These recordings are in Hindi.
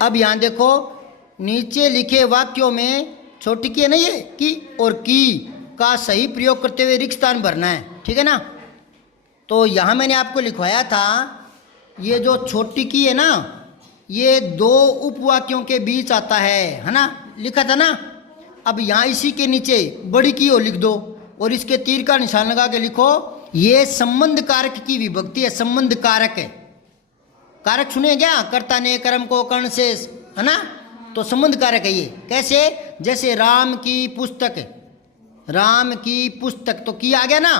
अब यहाँ देखो नीचे लिखे वाक्यों में छोटी की है ना ये की और की का सही प्रयोग करते हुए रिक्त स्थान भरना है, ठीक है ना। तो यहाँ मैंने आपको लिखवाया था ये जो छोटी की है ना ये दो उपवाक्यों के बीच आता है ना, लिखा था ना। अब यहाँ इसी के नीचे बड़ी की और लिख दो और इसके तीर का निशान लगा के लिखो ये संबंध कारक की विभक्ति है, संबंध कारक है। कारक सुने क्या, कर्ता ने कर्म को कर्ण से, है ना, तो संबंध कारक है ये। कैसे, जैसे राम की पुस्तक, राम की पुस्तक तो की आ गया ना,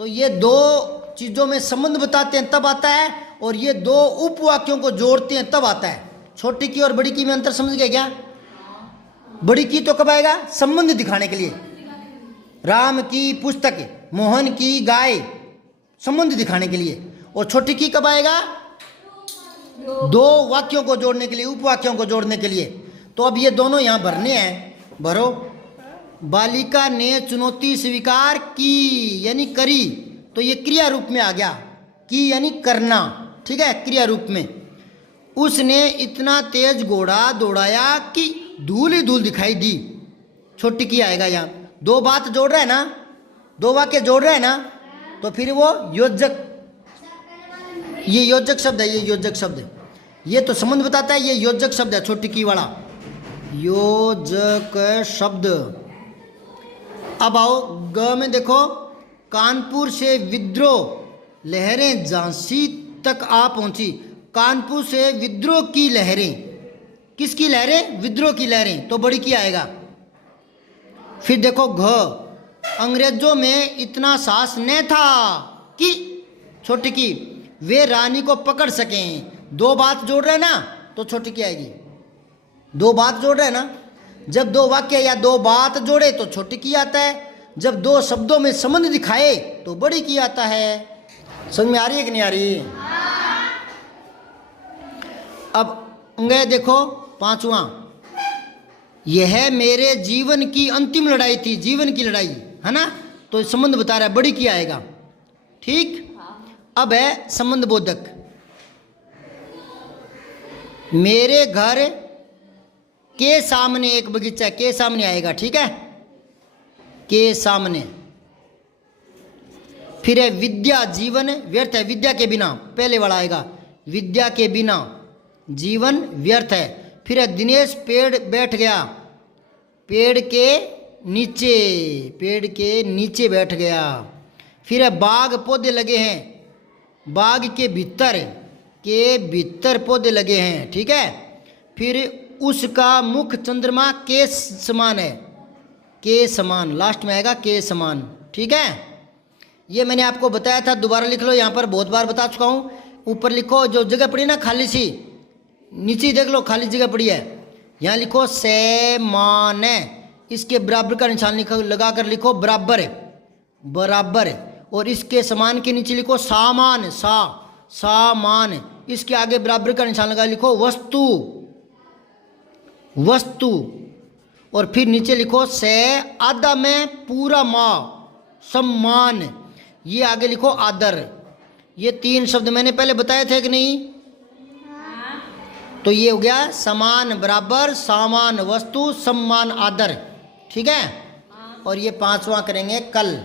तो ये दो चीजों में संबंध बताते हैं तब आता है, और ये दो उपवाक्यों को जोड़ते हैं तब आता है। छोटी की और बड़ी की में अंतर समझ गए क्या। बड़ी की तो कब आएगा, संबंध दिखाने के लिए, राम की पुस्तक, मोहन की गाय, संबंध दिखाने के लिए। और छोटी की कब आएगा, दो वाक्यों को जोड़ने के लिए, उपवाक्यों को जोड़ने के लिए। तो अब ये दोनों यहां भरने हैं, भरो। बालिका ने चुनौती स्वीकार की यानी करी, तो ये क्रिया रूप में आ गया, की यानी करना, ठीक है, क्रिया रूप में। उसने इतना तेज घोड़ा दौड़ाया कि धूल ही धूल दिखाई दी, छोटी की आएगा यहाँ। दो बात जोड़ रहा है ना, दो वाक्य जोड़ रहा है ना, तो फिर वो योजक, ये योजक शब्द है, ये योजक शब्द है, ये तो संबंध बताता है, ये योजक शब्द है छोटी की वाला, योजक शब्द। अब आओ ग में देखो, कानपुर से विद्रोह लहरें झांसी तक आ पहुंची। कानपुर से विद्रोह की लहरें, किसकी लहरें, विद्रोह की लहरें, तो बड़ी की आएगा। फिर देखो घ, अंग्रेजों में इतना साहस न था कि, छोटी की, वे रानी को पकड़ सकें। दो बात जोड़ रहे ना, तो छोटी की आएगी। दो बात जोड़ रहे ना, जब दो वाक्य या दो बात जोड़े तो छोटी की आता है, जब दो शब्दों में संबंध दिखाए तो बड़ी की आता है। समझ में आ रही है कि नहीं आ रही। अब गए देखो पांचवा, यह मेरे जीवन की अंतिम लड़ाई थी, जीवन की लड़ाई है ना, तो संबंध बता रहा है, बड़ी की आएगा, ठीक। अब है संबंध बोधक, मेरे घर के सामने एक बगीचा, के सामने आएगा, ठीक है, के सामने। फिर है विद्या जीवन व्यर्थ है, विद्या के बिना, पहले वाला आएगा, विद्या के बिना जीवन व्यर्थ है। फिर है दिनेश पेड़ बैठ गया, पेड़ के नीचे, पेड़ के नीचे बैठ गया। फिर है बाग पौधे लगे हैं, बाग के भीतर पौधे लगे हैं, ठीक है। फिर उसका मुख चंद्रमा के समान है, के समान, लास्ट में आएगा के समान, ठीक है। ये मैंने आपको बताया था, दोबारा लिख लो, यहाँ पर बहुत बार बता चुका हूँ। ऊपर लिखो, जो जगह पड़ी ना खाली सी, नीचे देख लो खाली जगह पड़ी है, यहाँ लिखो समान, इसके बराबर का निशान लिखो, लगा कर लिखो बराबर, बराबर। और इसके समान के नीचे लिखो सामान, सामान। इसके आगे बराबर का निशान लगा लिखो वस्तु, वस्तु। और फिर नीचे लिखो से आधा में पूरा माँ, सम्मान। ये आगे लिखो आदर। ये तीन शब्द मैंने पहले बताए थे कि नहीं। तो ये हो गया समान, बराबर, सामान, वस्तु, सम्मान, आदर, ठीक है। और ये पांचवा करेंगे कल।